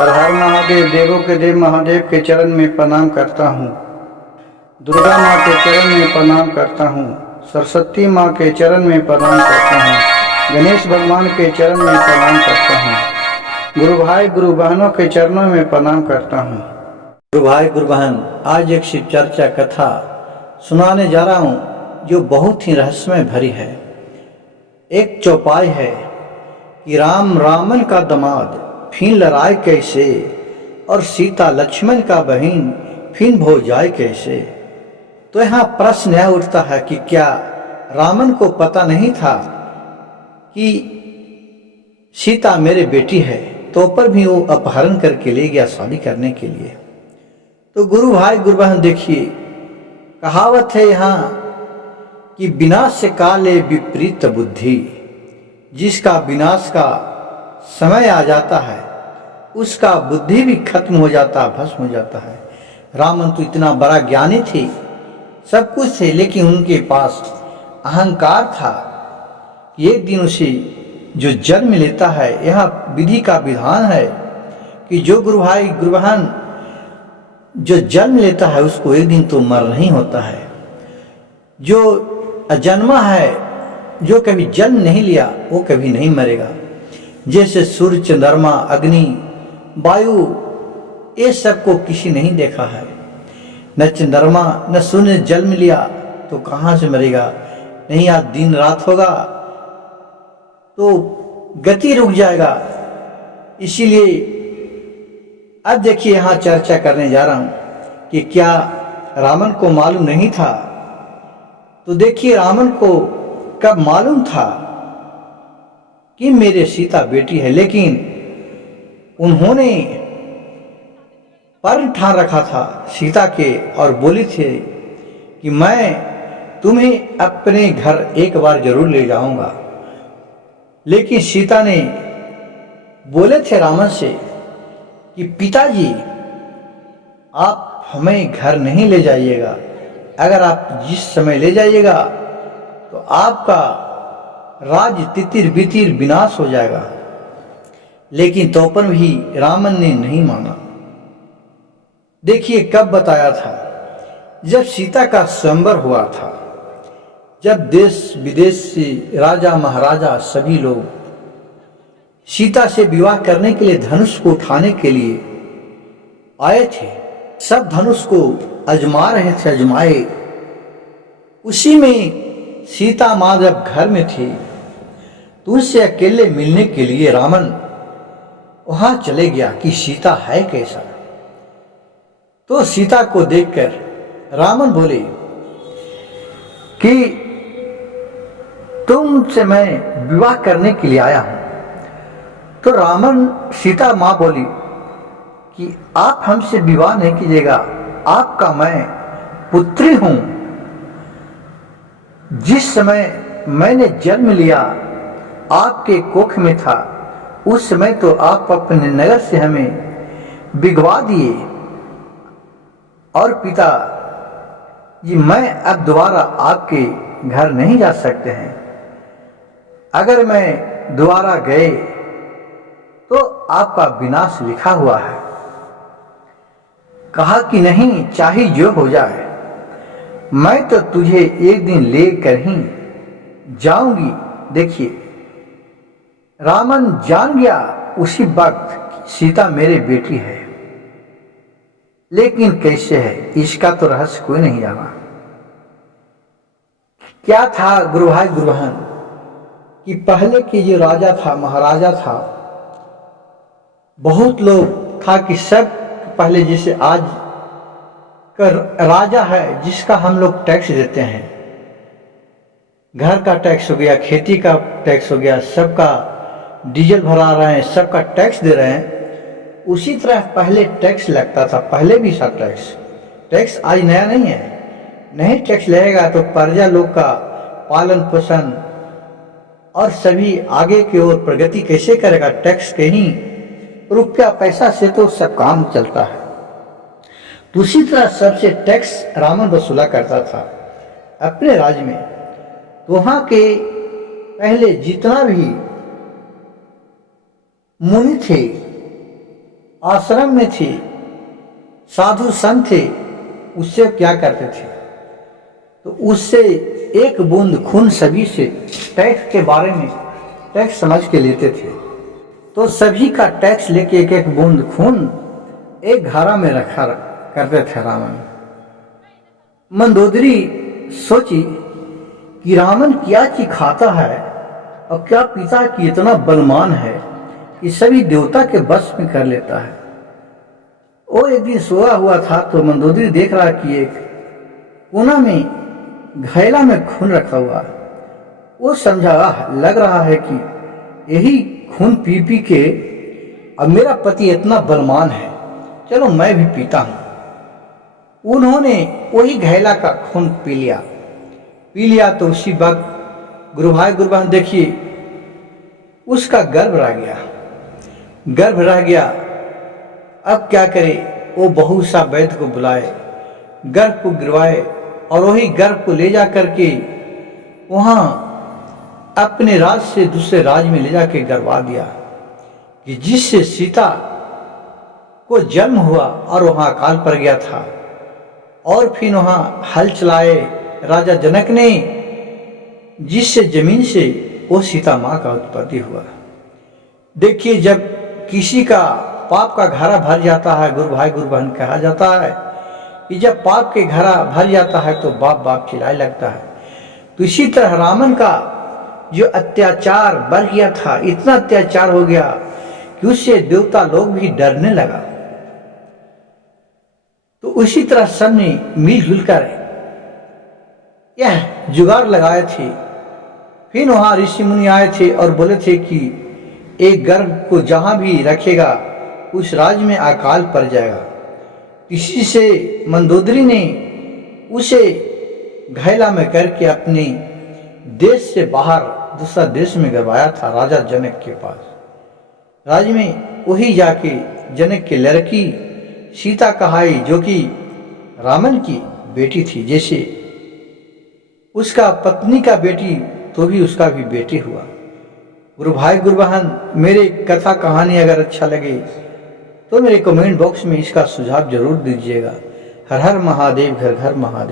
हर हर महादेव, देवों के देव महादेव के चरण में प्रणाम करता हूँ। दुर्गा माँ के चरण में प्रणाम करता हूँ। सरस्वती माँ के चरण में प्रणाम करता हूँ। गणेश भगवान के चरण में प्रणाम करता हूँ। गुरु भाई गुरु बहनों के चरणों में प्रणाम करता हूँ। गुरु भाई गुरु बहन, आज एक शिव चर्चा कथा सुनाने जा रहा हूँ जो बहुत ही रहस्यमय भरी है। एक चौपाई है कि राम रावण का दामाद फिर लड़ाई कैसे, और सीता लक्ष्मण का बहन फिर भौजाई कैसे। तो यहाँ प्रश्न यह उठता है कि क्या रावण को पता नहीं था कि सीता मेरे बेटी है, तो पर भी वो अपहरण करके ले गया शादी करने के लिए। तो गुरु भाई गुरु बहन देखिए, कहावत है यहाँ कि विनाश काले विपरीत बुद्धि, जिसका विनाश का समय आ जाता है उसका बुद्धि भी खत्म हो जाता, भस्म हो जाता है। रावण तो इतना बड़ा ज्ञानी थे, सब कुछ थे, लेकिन उनके पास अहंकार था कि एक दिन उसे जो जन्म लेता है, यह विधि का विधान है कि जो गुरु भाई गुरु बहन जो जन्म लेता है उसको एक दिन तो मरना ही होता है। जो अजन्मा है, जो कभी जन्म नहीं लिया, वो कभी नहीं मरेगा। जैसे सूर्य, चंद्रमा, अग्नि, वायु, ये सबको किसी नहीं देखा है। न चंद्रमा न सूर्य जन्म लिया तो कहाँ से मरेगा। नहीं, आज दिन रात होगा तो गति रुक जाएगा। इसीलिए अब देखिए, यहाँ चर्चा करने जा रहा हूं कि क्या रावण को मालूम नहीं था। तो देखिए, रावण को कब मालूम था कि मेरे सीता बेटी है, लेकिन उन्होंने पर्ण ठान रखा था सीता के और बोली थे कि मैं तुम्हें अपने घर एक बार जरूर ले जाऊंगा। लेकिन सीता ने बोले थे रावण से कि पिताजी, आप हमें घर नहीं ले जाइएगा। अगर आप जिस समय ले जाइएगा तो आपका राज्य तितिर बितिर विनाश हो जाएगा। लेकिन तो पर भी रावण ने नहीं माना। देखिए, कब बताया था, जब सीता का स्वयंवर हुआ था, जब देश विदेश से राजा महाराजा सभी लोग सीता से विवाह करने के लिए धनुष को उठाने के लिए आए थे। सब धनुष को आजमा रहे थे, आजमाए। उसी में सीता माँ जब घर में थी तो उससे अकेले मिलने के लिए रावण वहां चले गया कि सीता है कैसा। तो सीता को देखकर रावण बोले कि तुमसे मैं विवाह करने के लिए आया हूं। तो रावण सीता मां बोली कि आप हमसे विवाह नहीं कीजिएगा, आपका मैं पुत्री हूं। जिस समय मैंने जन्म लिया आपके कोख में था, उस समय तो आप अपने नगर से हमें बिगवा दिए, और पिता जी मैं अब दोबारा आपके घर नहीं जा सकते हैं। अगर मैं दोबारा गए तो आपका विनाश लिखा हुआ है। कहा कि नहीं, चाहे जो हो जाए, मैं तो तुझे एक दिन लेकर ही जाऊंगी। देखिए, रावण जान गया उसी वक्त सीता मेरी बेटी है, लेकिन कैसे है इसका तो रहस्य कोई नहीं जाना। क्या था गुरु भाई गुरु बहन कि पहले के जो राजा था, महाराजा था, बहुत लोग था कि सब पहले जैसे आज का राजा है जिसका हम लोग टैक्स देते हैं, घर का टैक्स हो गया, खेती का टैक्स हो गया, सबका डीजल भरा रहे हैं, सबका टैक्स दे रहे हैं। उसी तरह पहले टैक्स लगता था, पहले भी सब टैक्स आज नया नहीं है। नहीं टैक्स लगेगा तो प्रजा लोग का पालन पोषण और सभी आगे की ओर प्रगति कैसे करेगा। टैक्स के ही रुपया पैसा से तो सब काम चलता है। दूसरी तरह सबसे टैक्स रावण वसूला करता था अपने राज्य में। तो वहां के पहले जितना भी मुनि थे आश्रम में थे, साधु संत थे, उससे क्या करते थे? तो उससे एक बूंद खून सभी से टैक्स के बारे में टैक्स समझ के लेते थे। तो सभी का टैक्स लेके एक एक बूंद खून एक घड़ा में रखा करते थे रावण। मंदोदरी सोची कि रावण क्या चीज खाता है और क्या पिता की इतना बलवान है कि सभी देवता के बस में कर लेता है। वो एक दिन सोया हुआ था तो मंदोदरी देख रहा कि एक कोना में घैला में खून रखा हुआ। वो समझा लग रहा है कि यही खून पी पी के अब मेरा पति इतना बलवान है, चलो मैं भी पीता हूं। उन्होंने वही घैला का खून पी लिया तो उसी वक्त गुरु भाई गुरु बहन देखिए उसका गर्भ रह गया। अब क्या करे? वो बहुत सा वैद्य को बुलाए, गर्भ को गिरवाए और वही गर्भ को ले जा करके वहां अपने राज से दूसरे राज में ले जाके गरवा दिया कि जिससे सीता को जन्म हुआ और वहां अकाल पड़ गया था। और फिर वहां हल चलाए राजा जनक ने, जिससे जमीन से वो सीता मां का उत्पत्ति हुआ। देखिए जब किसी का पाप का घड़ा भर जाता है, गुरु भाई गुरु बहन कहा जाता है कि जब पाप के घड़ा भर जाता है तो बाप बाप चिल्लाने लगता है। तो इसी तरह रावण का जो अत्याचार बढ़ गया था, इतना अत्याचार हो गया कि उससे देवता लोग भी डरने लगा। तो उसी तरह सबने मिलजुल कर यह जुगाड़ लगाए थे। फिर वहां ऋषि मुनि आए थे और बोले थे कि एक गर्भ को जहां भी रखेगा उस राज्य में अकाल पड़ जाएगा। इसी से मंदोदरी ने उसे घैला में करके अपने देश से बाहर दूसरा देश में गरवाया था, राजा जनक के पास। राज्य में वही जाके जनक की लड़की सीता कहाई, जो कि रावण की बेटी थी। जैसे उसका पत्नी का बेटी तो भी उसका भी बेटी हुआ। गुरु भाई गुरु बहन, मेरे कथा कहानी अगर अच्छा लगे तो मेरे कमेंट बॉक्स में इसका सुझाव जरूर दीजिएगा। हर हर महादेव, घर घर महादेव।